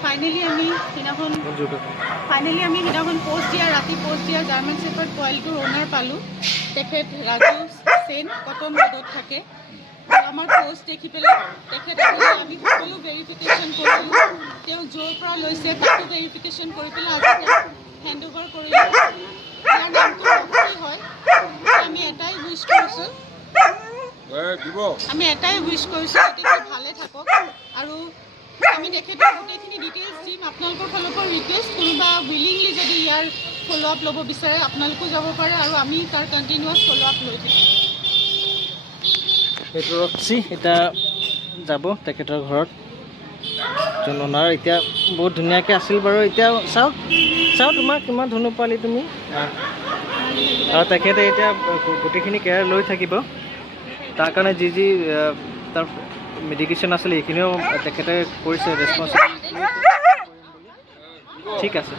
Finally আমি সিদিনাখন post দিয়া জাৰ্মান শ্বেফাৰ্ড পোৱালিটোৰ অ'নাৰ পালোঁ। তেখেত ৰাজু সেন কটন ৰোডত থাকে। আমাৰ পোষ্ট দেখি পেলাই তেখেত আহিলে, আমি সকলো ভেৰিফিকেশ্যন কৰিলোঁ। তেওঁ য'ৰ পৰা লৈছে তাতো ভেৰিফিকেশ্যন কৰি পেলাই আজি তেওঁক হেণ্ড অ'ভাৰ কৰিলোঁ। ইয়াৰ নামটো ৰক্সি হয়। আমি এটাই উইচ কৰিছোঁ তেখেত ভালে থাকক, আৰু আমি তেখেতৰ গোটেইখিনি ডিটেইলছ দিম। আপোনালোকৰ ফালৰ পৰা ৰিকুৱেষ্ট, কোনোবা উইলিংলি যদি ইয়াৰ ফ'ল' আপ ল'ব বিচাৰে আপোনালোকো যাব পাৰে, আৰু আমি তাৰ কণ্টিনিউৱাছ ফ'ল' আপ লৈ থাকিম। সেইটো ৰক্সি এতিয়া যাব তেখেতৰ ঘৰত। অনাৰ এতিয়া বহুত ধুনীয়াকৈ আছিল বাৰু। এতিয়া চাওক তোমাক কিমান ধুনু পালি তুমি। আৰু তেখেতে এতিয়া গোটেইখিনি কেয়াৰ লৈ থাকিব। তাৰ কাৰণে যি তাৰ মেডিকেশ্যন আছিলে এইখিনিও তেখেতে কৰিছে ৰেছপন্সিবিলিটি। ঠিক আছে।